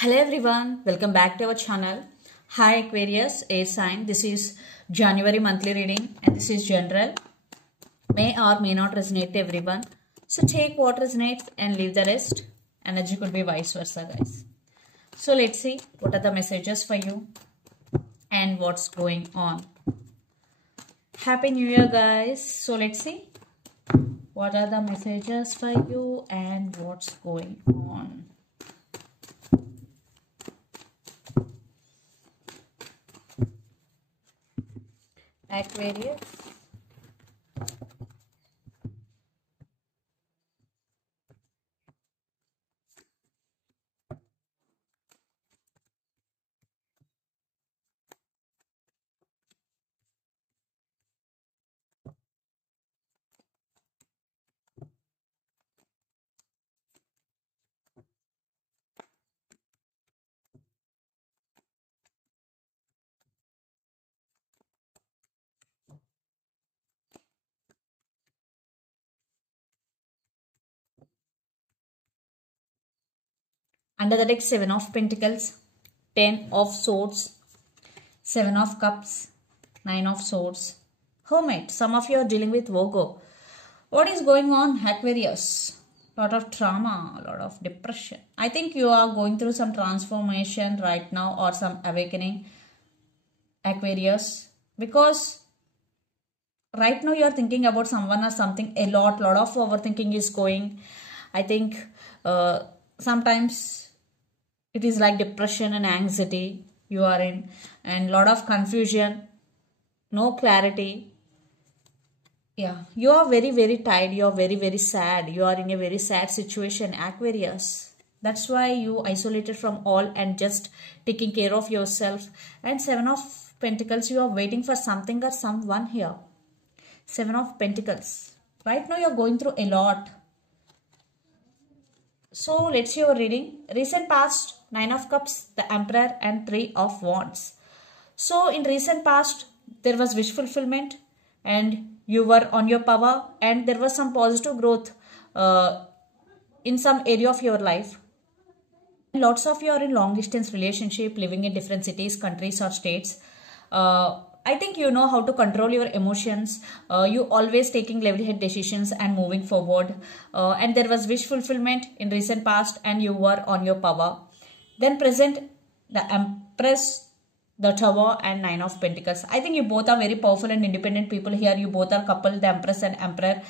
Hello everyone, welcome back to our channel. Hi Aquarius, air sign. This is January monthly reading and this is general. May or may not resonate to everyone. So take what resonates and leave the rest. Energy could be vice versa, guys. So let's see what are the messages for you and what's going on. Happy New Year, guys. So let's see what are the messages for you and what's going on. Aquarius. Under the deck, 7 of Pentacles, 10 of Swords, 7 of Cups, 9 of Swords, Hermit. Some of you are dealing with Virgo. What is going on, Aquarius? Lot of trauma, a lot of depression. I think you are going through some transformation right now or some awakening, Aquarius. Because right now you are thinking about someone or something a lot of overthinking is going. I think sometimes it is like depression and anxiety you are in and lot of confusion, no clarity. Yeah, you are very tired, you are very sad, you are in a very sad situation, Aquarius. That's why you isolated from all and just taking care of yourself. And 7 of Pentacles, you are waiting for something or someone here. 7 of Pentacles. Right now you are going through a lot. So let's see your reading. Recent past, 9 of Cups, the Emperor and 3 of Wands. So in recent past, there was wish fulfillment and you were on your power and there was some positive growth in some area of your life. Lots of you are in long distance relationship, living in different cities, countries or states. I think you know how to control your emotions. You always taking level-head decisions and moving forward. And there was wish fulfillment in recent past and you were on your power. Then present, the Empress, the Tower and 9 of Pentacles. I think you both are very powerful and independent people here. You both are couple, the Empress and Emperor.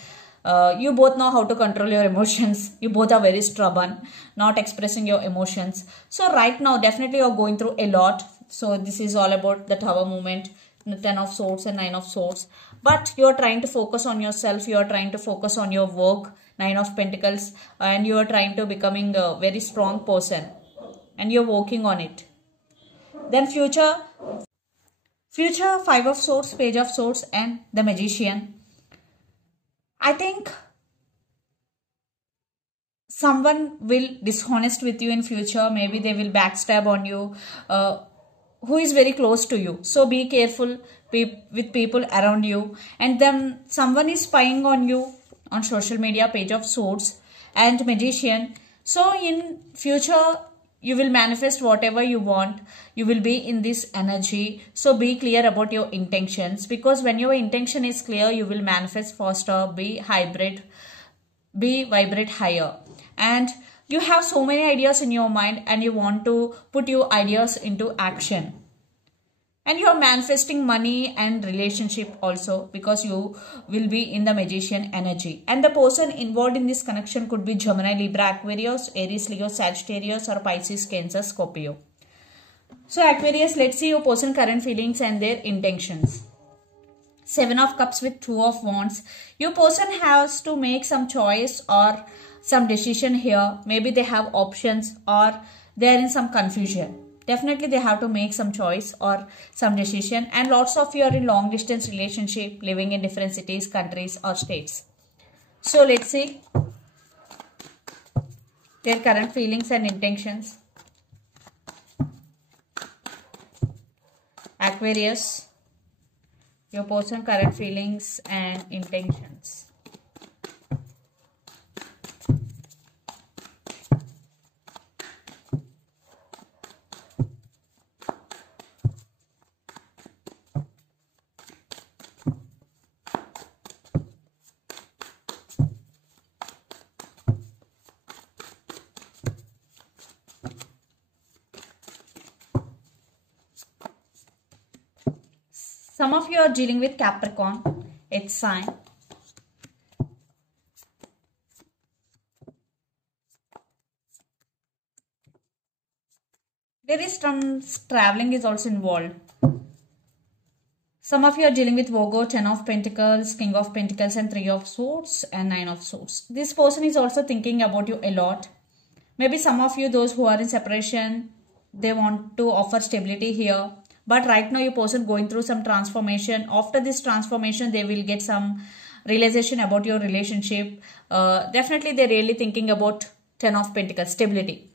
You both know how to control your emotions. You both are very stubborn, not expressing your emotions. So right now, definitely you're going through a lot. So this is all about the Tower movement. 10 of Swords and 9 of Swords, but you are trying to focus on yourself, you are trying to focus on your work, 9 of Pentacles, and you are trying to becoming a very strong person and you're working on it. Then future 5 of Swords, Page of Swords and the Magician. I think someone will dishonest with you in future, maybe they will backstab on you, who is very close to you. So be careful with people around you. And then someone is spying on you on social media, Page of Swords and Magician. So in future, you will manifest whatever you want. You will be in this energy. So be clear about your intentions, because when your intention is clear, you will manifest faster, be hybrid, be vibrate higher. And you have so many ideas in your mind and you want to put your ideas into action. And you are manifesting money and relationship also, because you will be in the Magician energy. And the person involved in this connection could be Gemini, Libra, Aquarius, Aries, Leo, Sagittarius or Pisces, Cancer, Scorpio. So Aquarius, let's see your person current feelings and their intentions. 7 of Cups with 2 of Wands. Your person has to make some choice or some decision here. Maybe they have options or they are in some confusion. Definitely they have to make some choice or some decision. And lots of you are in long distance relationship, living in different cities, countries or states. So let's see their current feelings and intentions. Aquarius, your person current feelings and intentions. Some of you are dealing with Capricorn, its sign. There is some traveling is also involved. Some of you are dealing with Virgo, 10 of Pentacles, King of Pentacles and 3 of Swords and 9 of Swords. This person is also thinking about you a lot. Maybe some of you, those who are in separation, they want to offer stability here. But right now your person going through some transformation. After this transformation, they will get some realization about your relationship. Definitely they're really thinking about 10 of Pentacles, stability.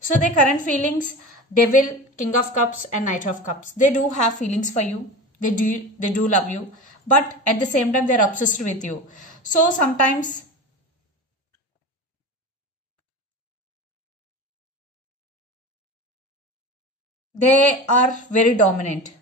So their current feelings, Devil, King of Cups and Knight of Cups. They do have feelings for you. They do love you. But at the same time, they're obsessed with you. So sometimes they are very dominant.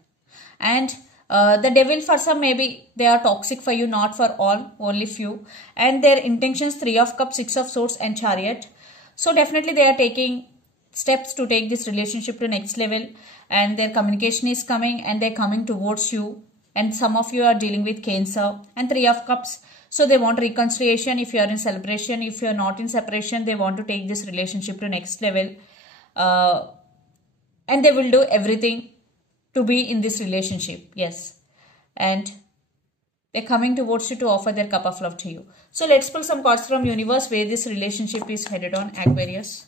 And the devil, for some, maybe they are toxic for you, not for all, only few. And their intentions, 3 of Cups, 6 of Swords and Chariot. So definitely they are taking steps to take this relationship to next level, and their communication is coming and they're coming towards you. And some of you are dealing with Cancer and 3 of Cups. So they want reconciliation if you are in celebration. If you are not in separation, they want to take this relationship to next level. And they will do everything to be in this relationship. Yes. And they're coming towards you to offer their cup of love to you. So let's pull some cards from universe where this relationship is headed on, Aquarius.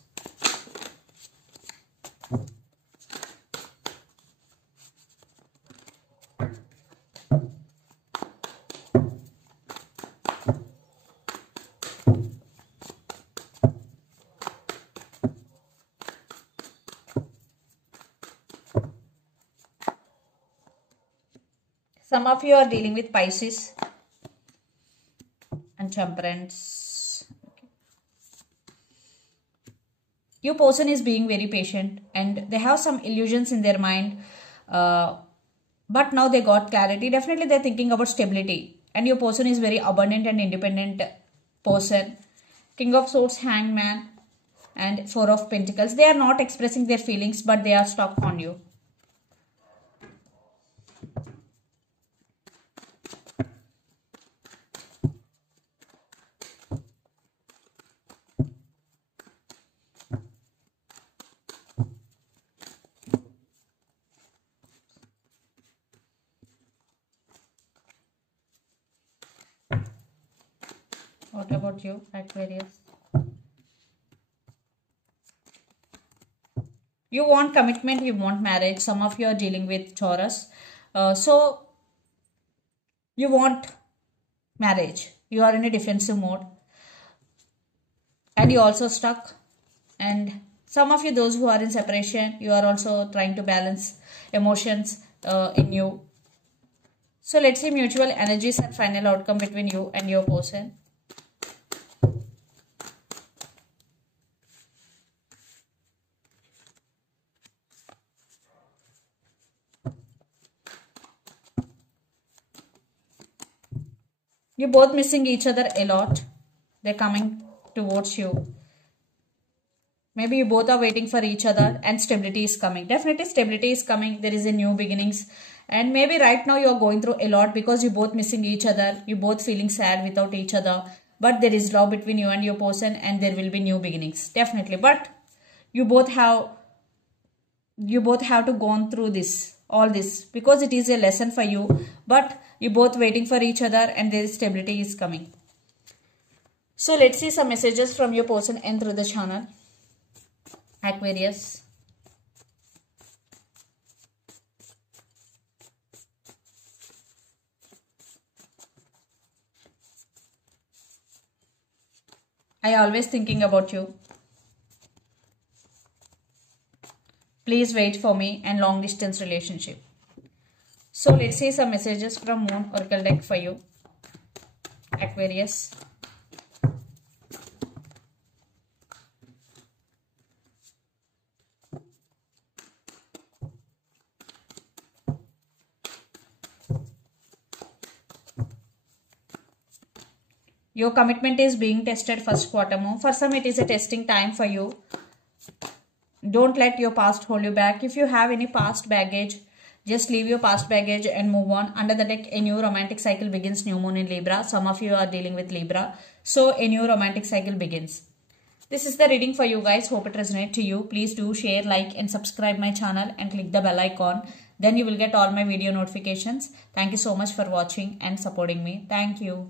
Some of you are dealing with Pisces and Temperance. Your person is being very patient and they have some illusions in their mind. But now they got clarity. Definitely they're thinking about stability. And your person is very abundant and independent person. King of Swords, Hangman and 4 of Pentacles. They are not expressing their feelings, but they are stuck on you. What about you, Aquarius? You want commitment, you want marriage. Some of you are dealing with Taurus. So, you want marriage. You are in a defensive mode. And you also stuck. And some of you, those who are in separation, you are also trying to balance emotions in you. So, let's see mutual energies and final outcome between you and your person. You're both missing each other a lot. They're coming towards you. Maybe you both are waiting for each other and stability is coming. Definitely stability is coming. There is a new beginnings. And maybe right now you are going through a lot because you're both missing each other. You're both feeling sad without each other. But there is love between you and your person and there will be new beginnings. Definitely. But you both have to go on through this. All this because it is a lesson for you, but you both waiting for each other and there is stability is coming. So let's see some messages from your person and through the channel, Aquarius. I always thinking about you. Please wait for me and long distance relationship. So let's see some messages from Moon Oracle deck for you, Aquarius. Your commitment is being tested first quarter, Moon. For some it is a testing time for you. Don't let your past hold you back. If you have any past baggage, Just leave your past baggage and move on. Under the deck, a new romantic cycle begins. New moon in Libra. Some of you are dealing with Libra. So a new romantic cycle begins. This is the reading for you guys. Hope it resonates to you. Please do share, like and subscribe my channel and click the bell icon. Then you will get all my video notifications. Thank you so much for watching and supporting me. Thank you.